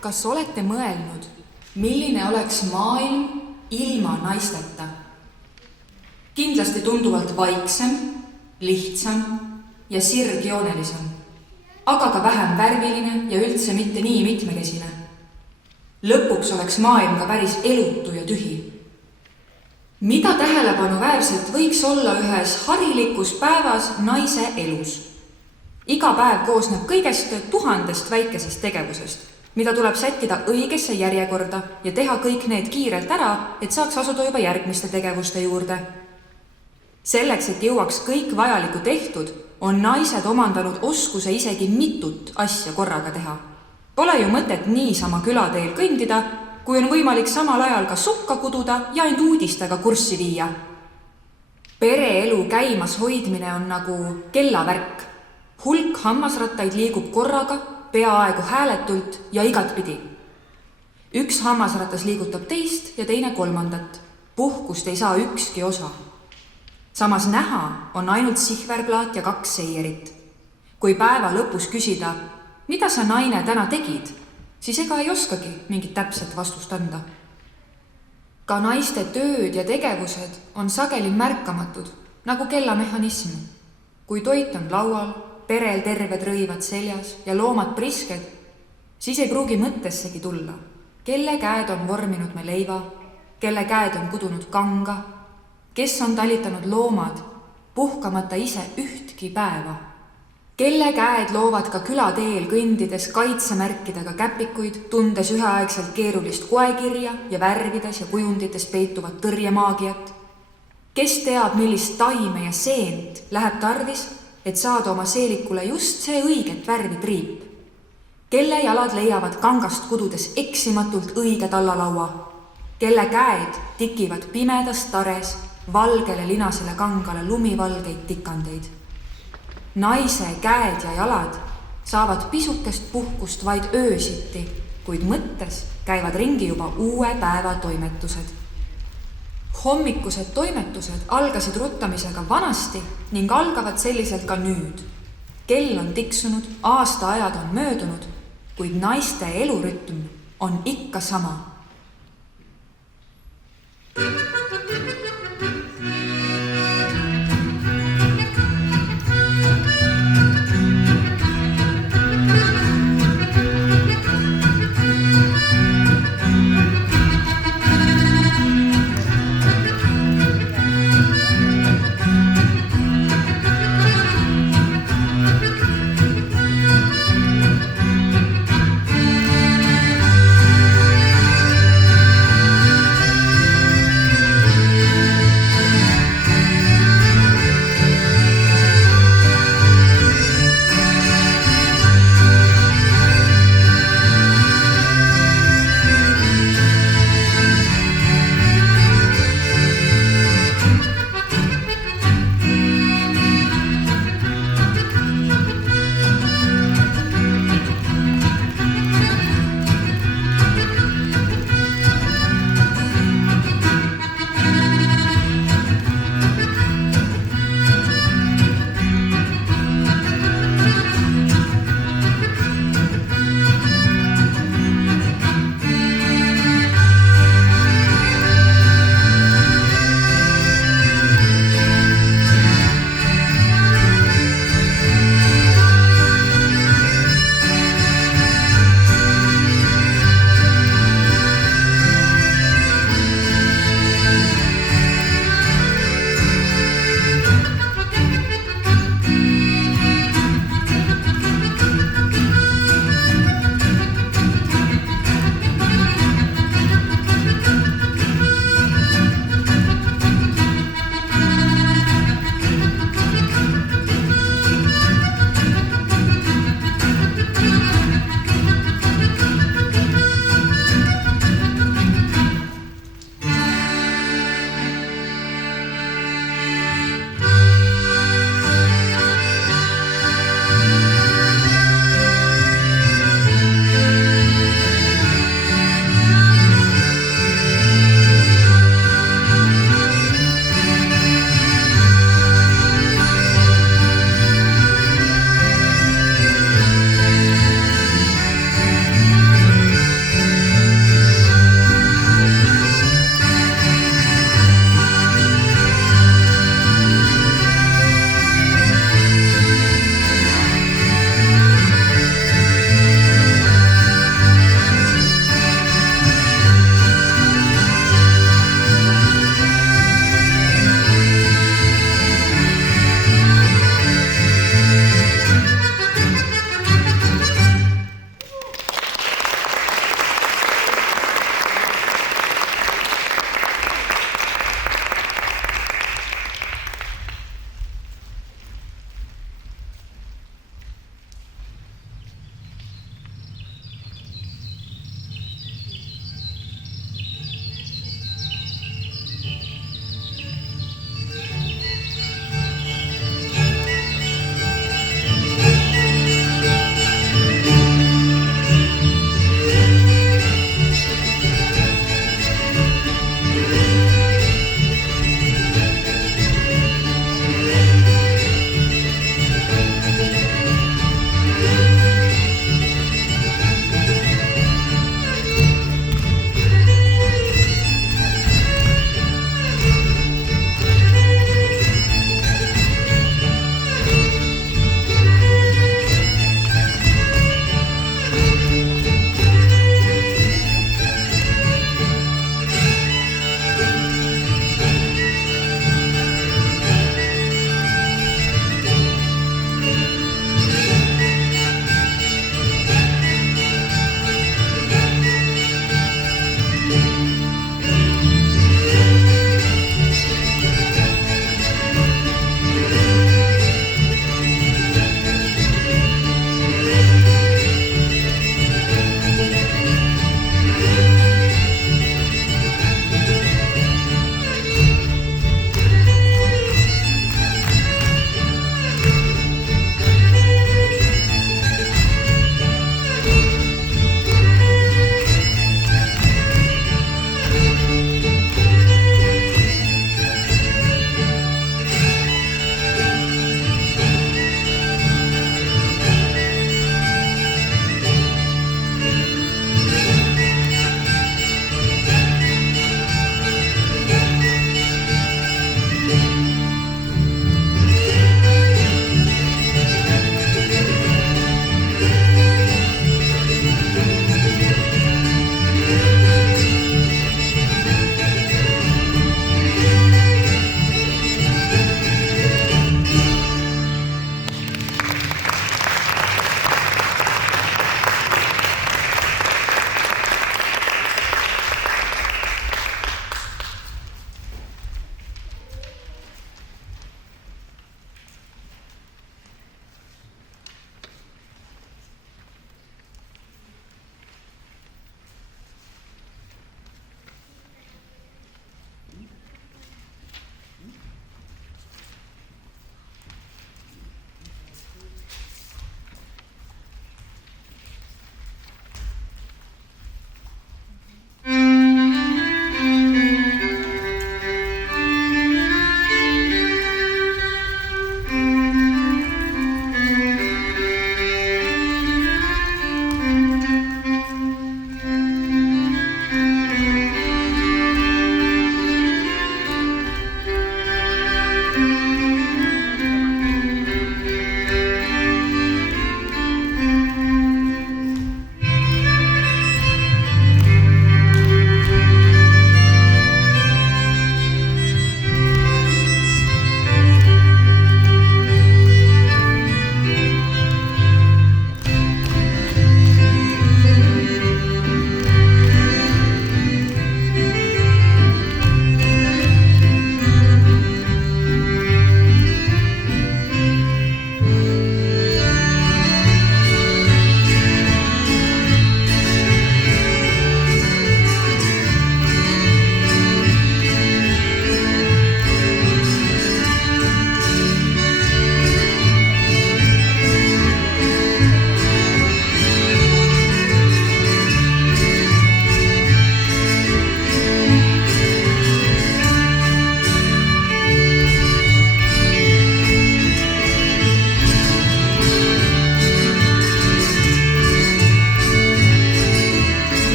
Kas olete mõelnud, milline oleks maailm ilma naisteta? Kindlasti tunduvalt vaiksem, lihtsam ja sirgjoonelisem, aga ka vähem värviline ja üldse mitte nii mitmekesine. Lõpuks oleks maailm ka päris elutu ja tühi. Mida tähelepanuväärselt võiks olla ühes harilikus päevas naise elus? Iga päev koosneb kõigest 1000 väikesest tegevusest, mida tuleb sättida õigesse järjekorda ja teha kõik need kiirelt ära, et saaks asuda juba järgmiste tegevuste juurde. Selleks, et jõuaks kõik vajaliku tehtud, on naised omandanud oskuse isegi mitut asja korraga teha. Pole ju mõtet niisama külateel kõndida, kui on võimalik samal ajal ka sukka kududa ja end uudistega kurssi viia. Pereelu käimas hoidmine on nagu kellavärk. Hulk hammasrattaid liigub korraga, peaaegu hääletult ja igatpidi. Üks hammasratas liigutab teist ja teine kolmandat. Puhkust ei saa ükski osa. Samas näha on ainult sihverplaat ja 2 seierit. Kui päeva lõpus küsida, mida sa naine täna tegid, siis ega ei oskagi mingit täpset vastust anda. Ka naiste tööd ja tegevused on sageli märkamatud, nagu kellamehhanism. Kui toit on laual, perel terved rõivad seljas ja loomad prisked, siis ei pruugi mõttessegi tulla, kelle käed on vorminud me leiva, kelle käed on kudunud kanga, kes on talitanud loomad, puhkamata ise ühtki päeva, kelle käed loovad ka külateel kõndides kaitsemärkidega käpikuid, tundes üheaegselt keerulist koekirja ja värvides ja kujundites peituvat tõrjemaagiat, kes teab, millist taime ja seent läheb tarvis, et saada oma seelikule just see õiget värvi triip, kelle jalad leiavad kangast kududes eksimatult õige tallalaua, kelle käed tikivad pimedas tares valgele linasele kangale lumivalgeid tikandeid. Naise käed ja jalad saavad pisukest puhkust vaid öösiti, kuid mõttes käivad ringi juba uue päeva toimetused. Hommikused toimetused algasid ruttamisega vanasti ning algavad selliselt ka nüüd. Kell on tiksunud, aastaajad on möödunud, kuid naiste elurütm on ikka sama.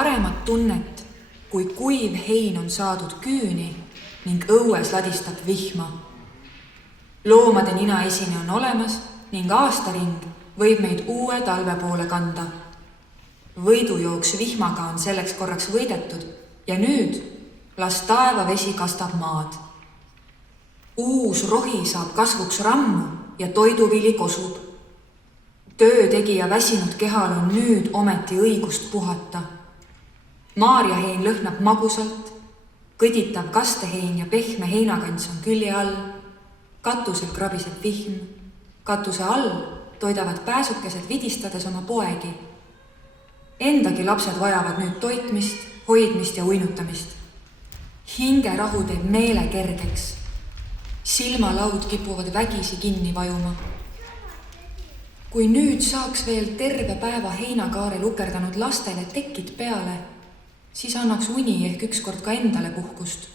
paremat tunnet, kui kuiv hein on saadud küüni ning õues ladistab vihma. Loomade ninaesine on olemas ning aastaring võib meid uue talve poole kanda. Võidujooks vihmaga on selleks korraks võidetud ja nüüd las taevavesi kastab maad. Uus rohi saab kasvuks rammu ja toiduvili kosub. Töötegija väsinud kehal on nüüd ometi õigust puhata. Maarjahein lõhnab magusalt, kõditav kastehein ja pehme heinakants on külje all, katusel krabiseb vihm, katuse all toidavad pääsukesed vidistades oma poegi. Endagi lapsed vajavad nüüd toitmist, hoidmist ja uinutamist. Hingerahu teeb meele kergeks. Silmalaud kipuvad vägisi kinni vajuma. Kui nüüd saaks veel terve päeva heinakaare lukerdanud lastele tekid peale, siis annaks uni ehk ükskord ka endale puhkust.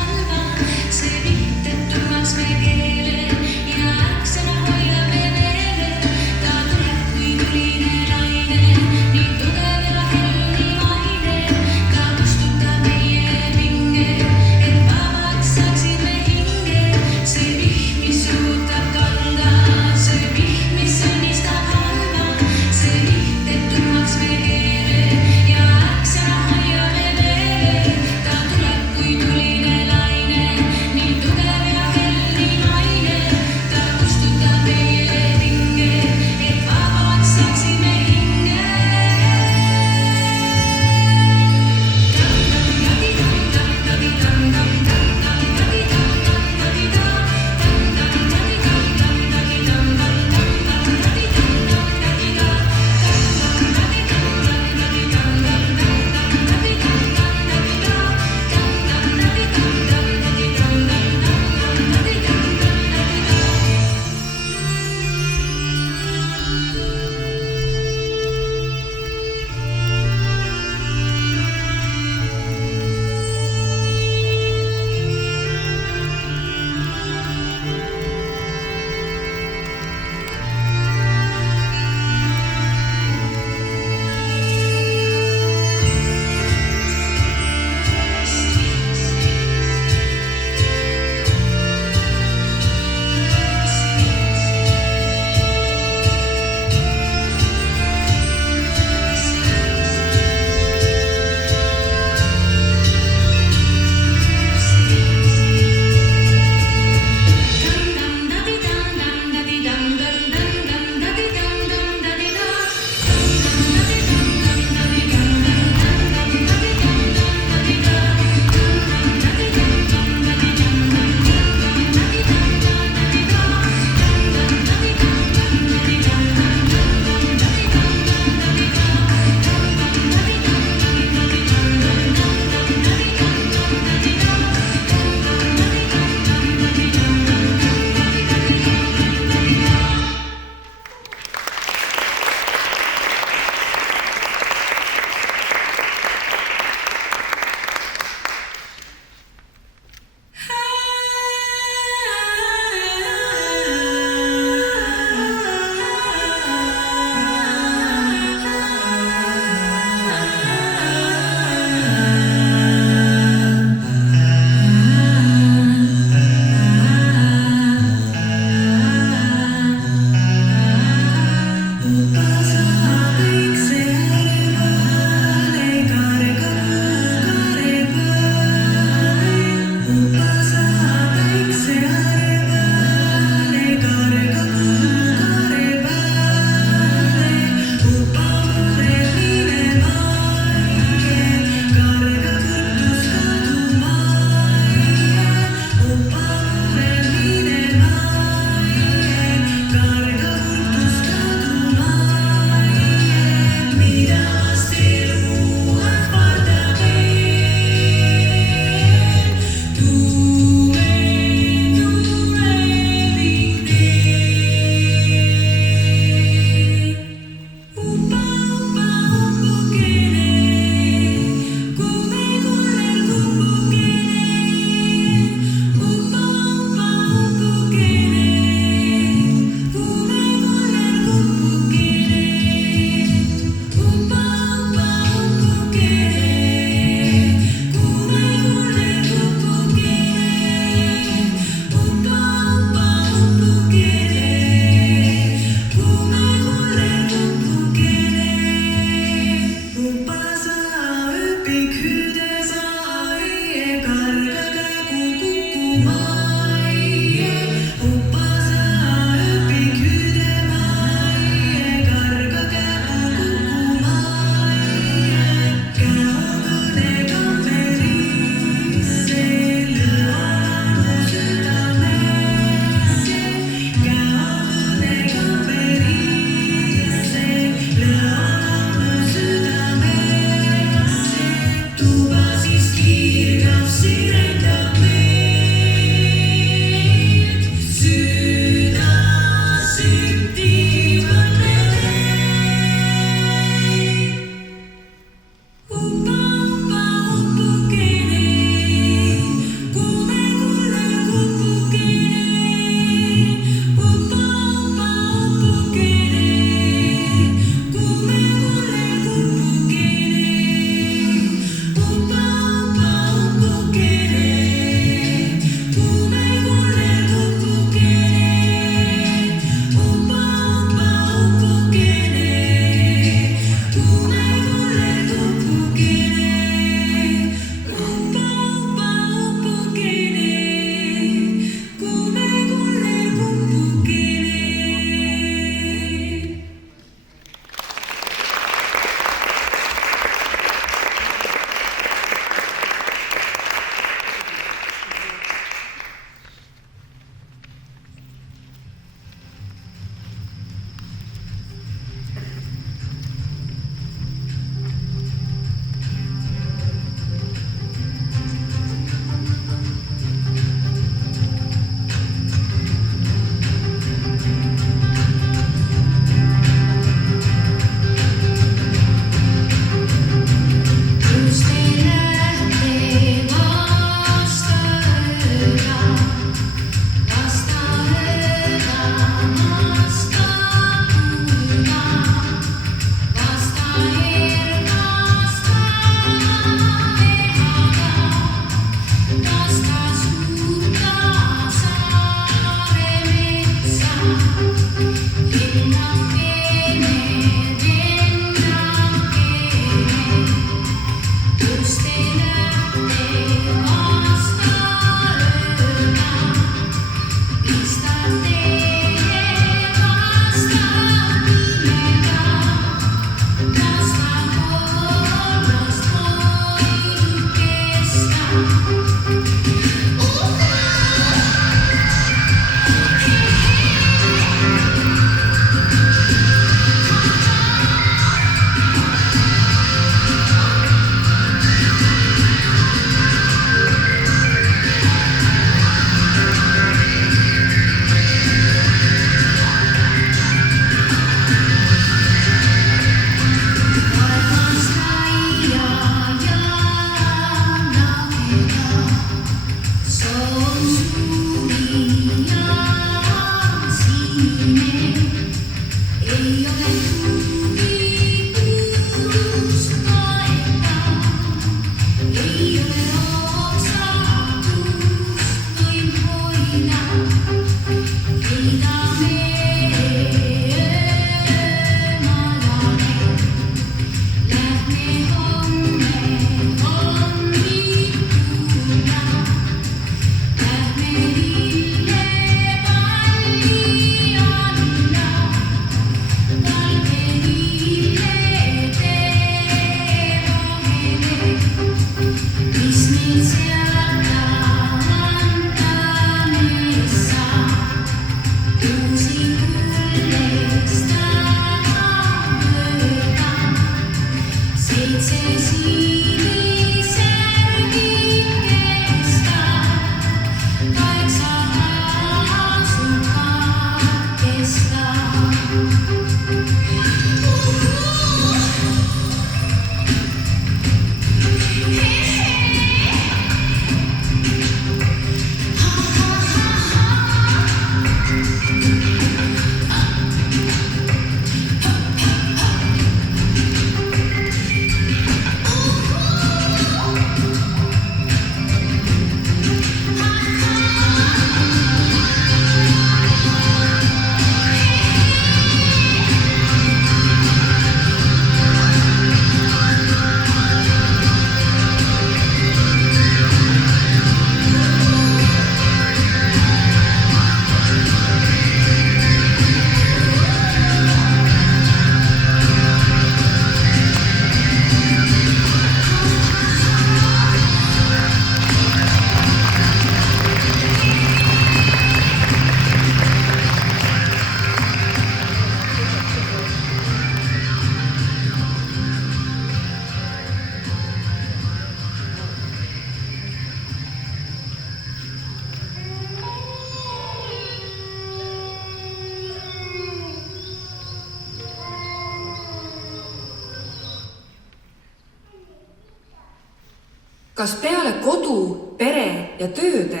Kas peale kodu, pere ja tööde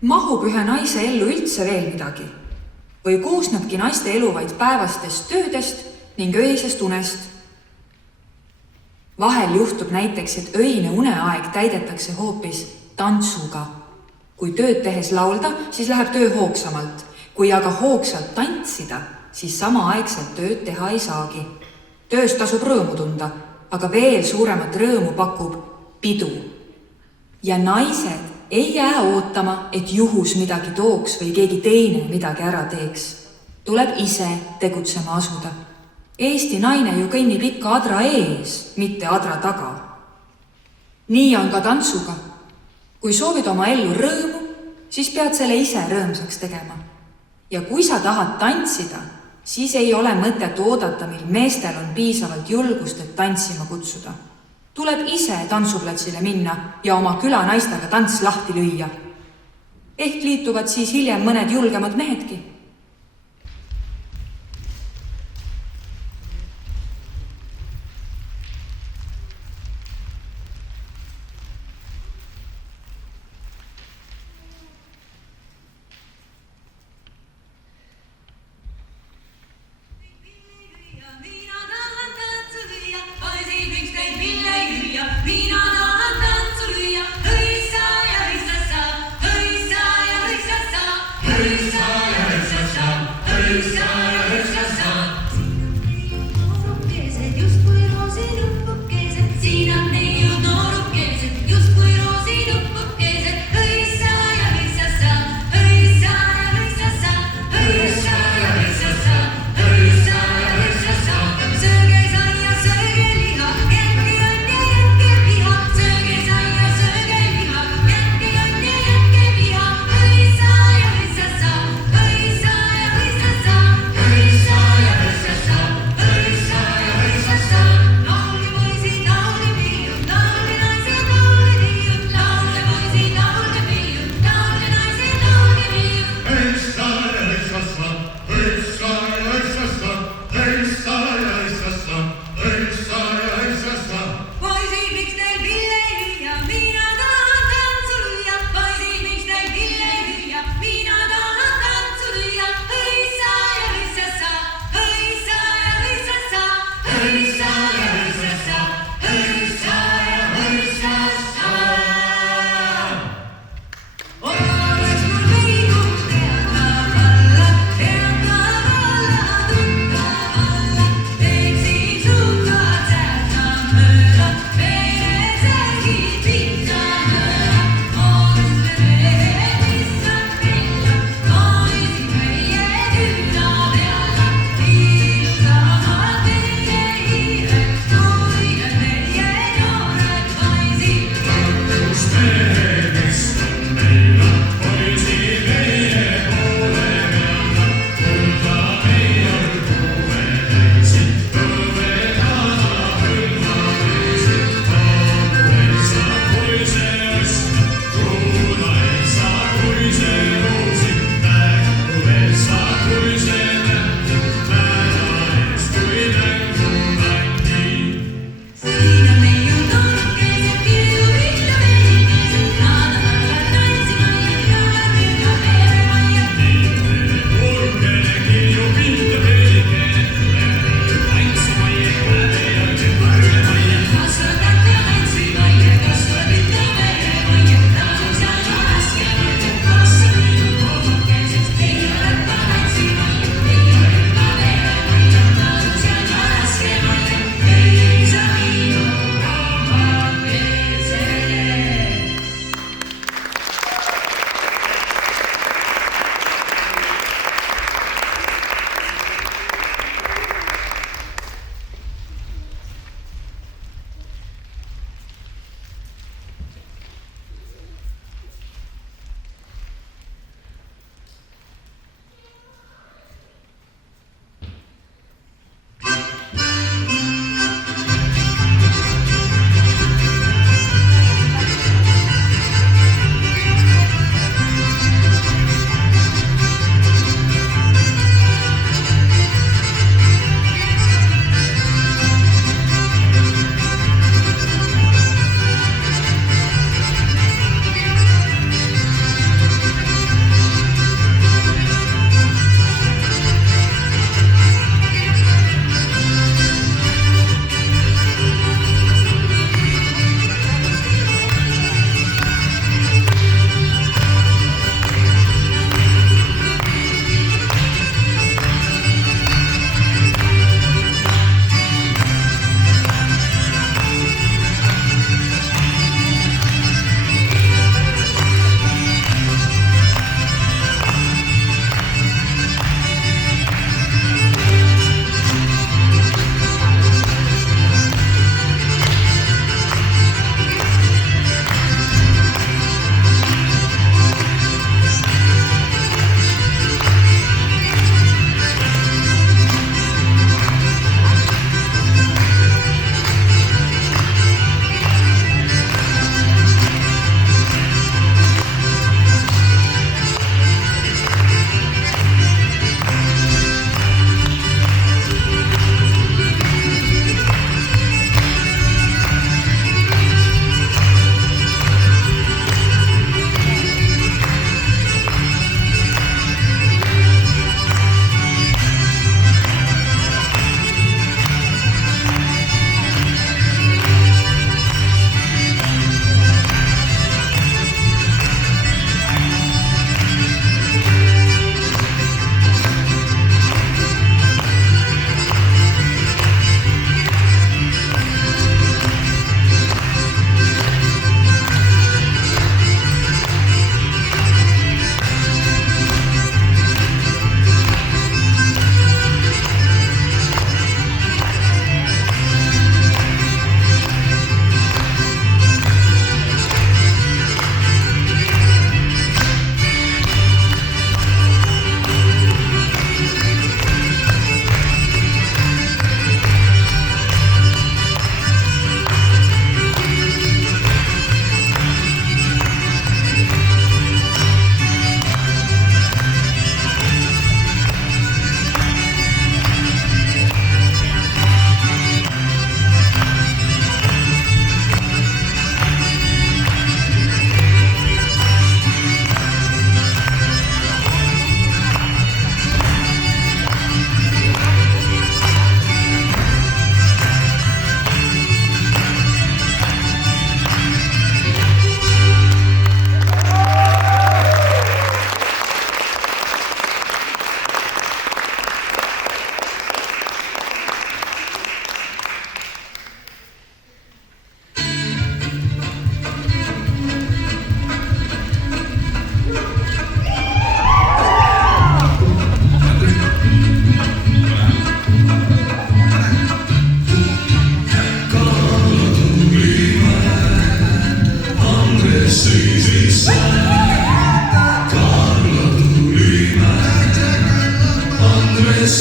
mahub ühe naise ellu üldse veel midagi? Või koosnebki naiste elu vaid päevastest töödest ning öisest unest? Vahel juhtub näiteks, et öine uneaeg täidetakse hoopis tantsuga. Kui tööd tehes laulda, siis läheb töö hoogsamalt. Kui aga hoogsalt tantsida, siis samaaegselt tööd teha ei saagi. Tööst tasub rõõmu tunda, aga veel suuremat rõõmu pakub pidu. Ja naised ei jää ootama, et juhus midagi tooks või keegi teine midagi ära teeks. Tuleb ise tegutsema asuda. Eesti naine ju kõnnib ikka adra ees, mitte adra taga. Nii on ka tantsuga. Kui soovid oma ellu rõõmu, siis pead selle ise rõõmsaks tegema. Ja kui sa tahad tantsida, siis ei ole mõtet oodata, mil meestel on piisavalt julgust, et tantsima kutsuda. Tuleb ise tantsuplatsile minna ja oma küla naistega tants lahti lüüa. Ehk liituvad siis hiljem mõned julgemad mehedki.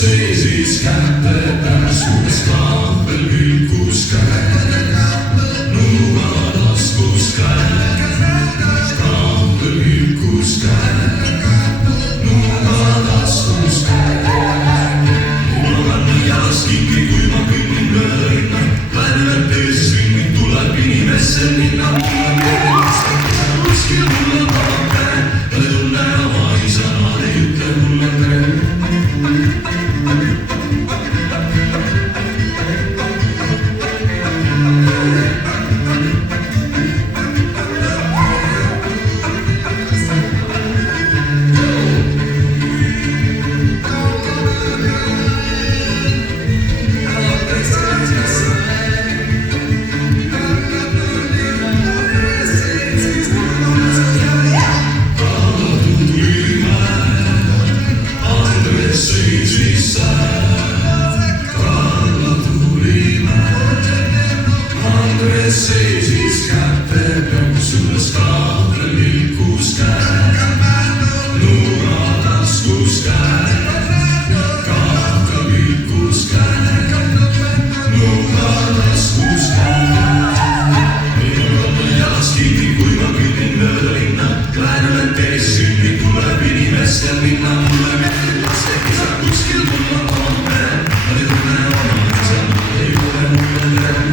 seisis kätte pärast suures kaabel vilkus käe. Nuga laskus käe, kaabel vilkus käe. Nuga laskus käe. Mul on nii jalas kinni, kui ma kõnnin mööda linna. Läänevalt teeses ringid tuleb inimesse minna. Mul on meeldimast, kuskil mul on vaba käe. Ma ei tunne oma isana, ei ütle mulle tere. Seisis kätte peaks suures kaabel vilkus käe. Nuga laskus käe, kaabel vilkus käe. Nuga laskus käe. Minul on jalas kinni, kui ma kõnnin mööda linna. Läänevalt tees ringid tuleb inimestel minna. Mulle meeldib laste kisa, kuskil mul on oma pere. Ma ei tunne oma isa, ei ole mulle tere.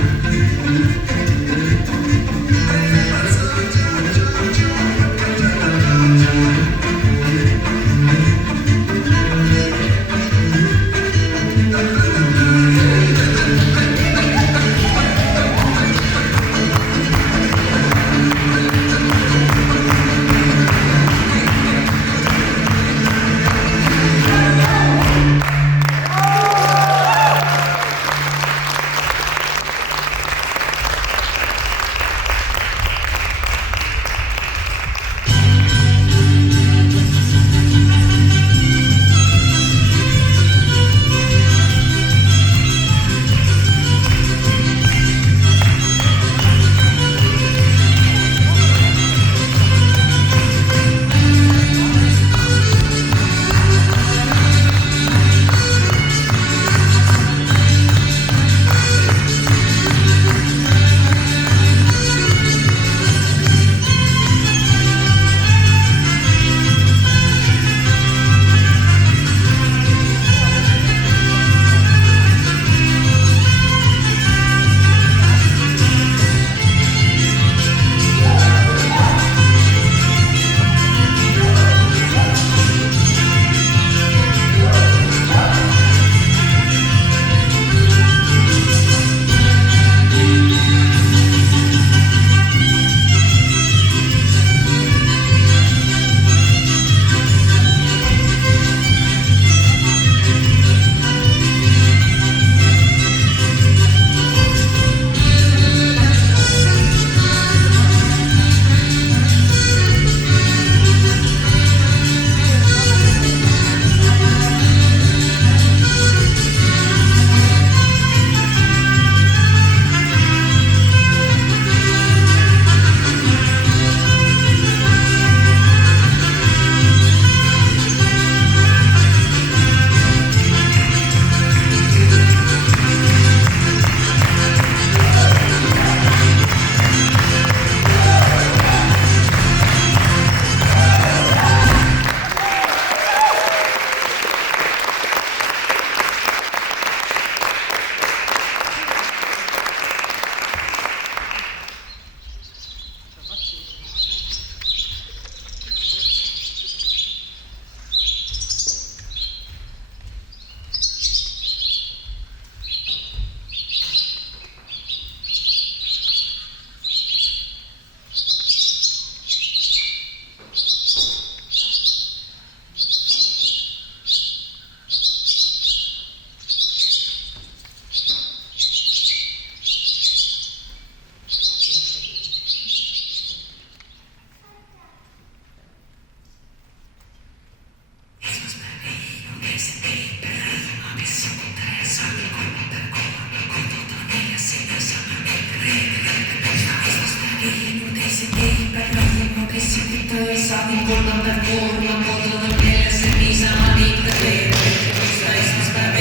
Sain kolmapäev koorma, kodune mielessä, niisama niitä teet. Musta esmaspäev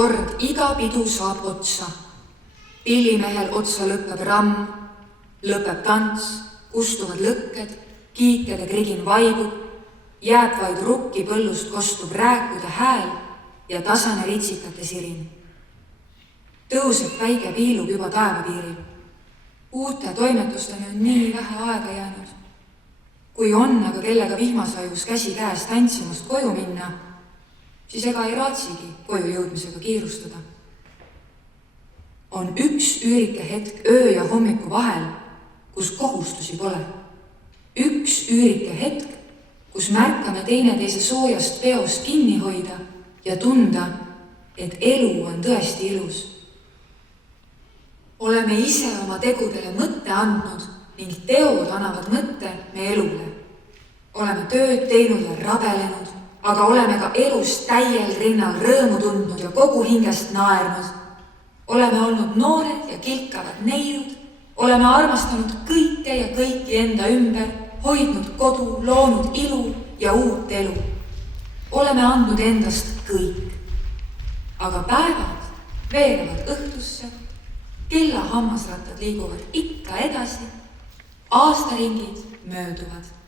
kord iga pidu saab otsa. Pillimehel otsa lõpeb ramm, lõpeb tants, kustuvad lõkked, kiikede krigin vaibub, jääb vaid rukki põllust kostub rääkude hääl ja tasane ritsikate sirin. Tõuseb päike piilub juba taevapiiril. Uute toimetusteni on nii vähe aega jäänud. Kui on aga kellega vihmasajus käsi käes tantsimast koju minna, siis ega ei raatsigi koju jõudmisega kiirustada. On üks üürike hetk öö ja hommiku vahel, kus kohustusi pole. Üks üürike hetk, kus märkame teineteise soojast peost kinni hoida ja tunda, et elu on tõesti ilus. Oleme ise oma tegudele mõtte andnud ning teod annavad mõtte me elule. Oleme tööd teinud ja rabelenud, aga oleme ka elust täiel rinnal rõõmu tundnud ja kogu hingest naernud. Oleme olnud noored ja kilkavad neilud, oleme armastanud kõike ja kõiki enda ümber, hoidnud kodu, loonud ilu ja uut elu. Oleme andnud endast kõik. Aga päevad veerevad õhtusse, kella hammasrattad liiguvad ikka edasi, aastaringid mööduvad.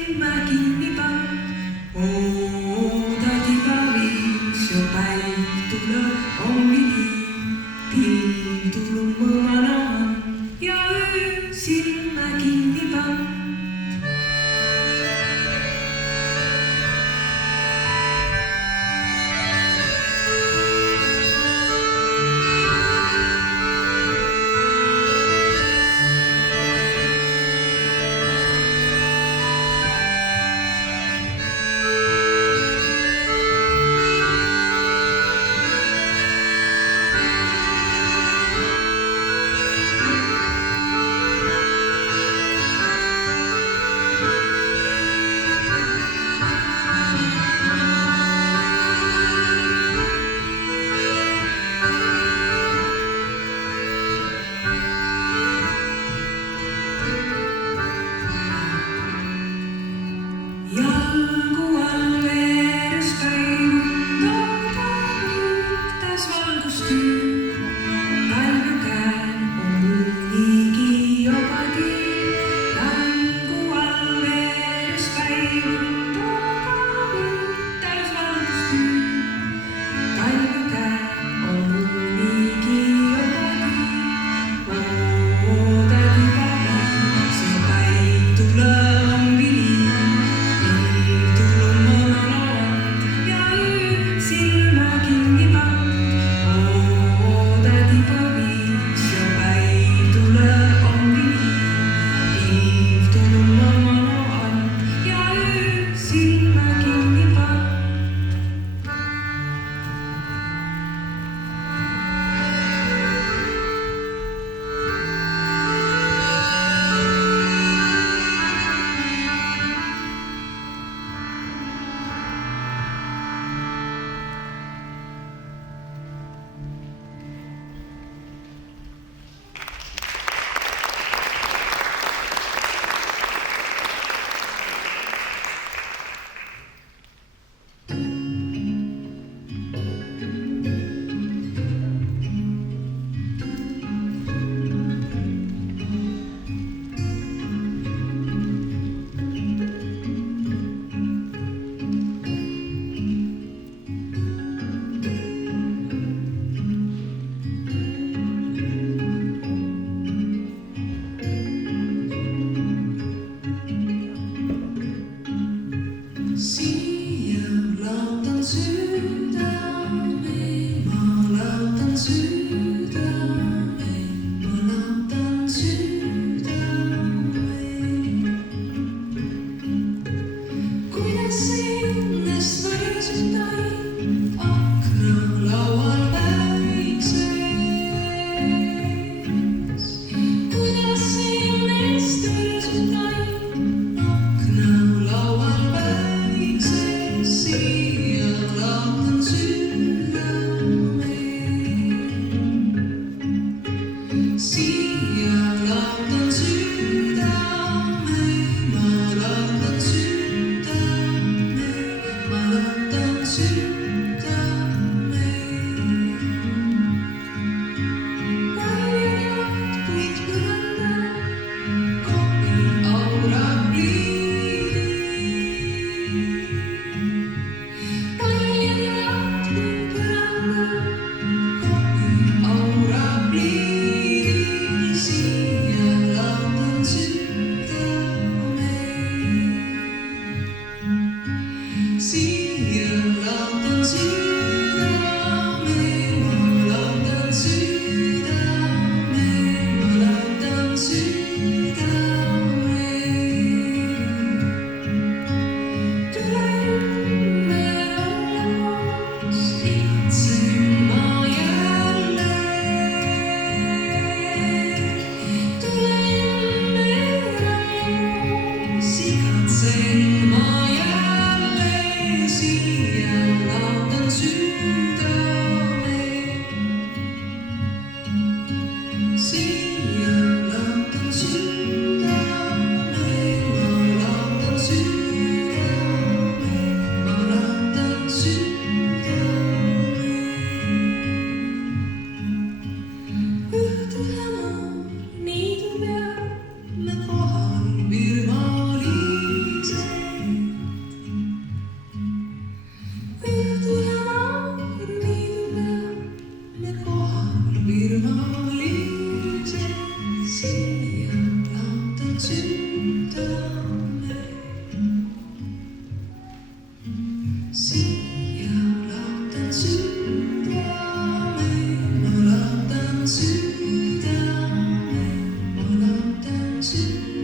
silma kinni pann. Oodad iga viis jo päiv tule hommini. Pilv tulum mõmana on ja öö silma kinni pann. Jalgu all veeres päivutab mõõtas valgustüü. Talju käel on muunigi juba tii. Jalgu all veeres päivutab mõõtas valgustüü. Talju käel on muunigi juba tii. Oodad iga viis ja päiv tule hommini. siia lahtan südame, ma lahtan südame, ma lahtan südame.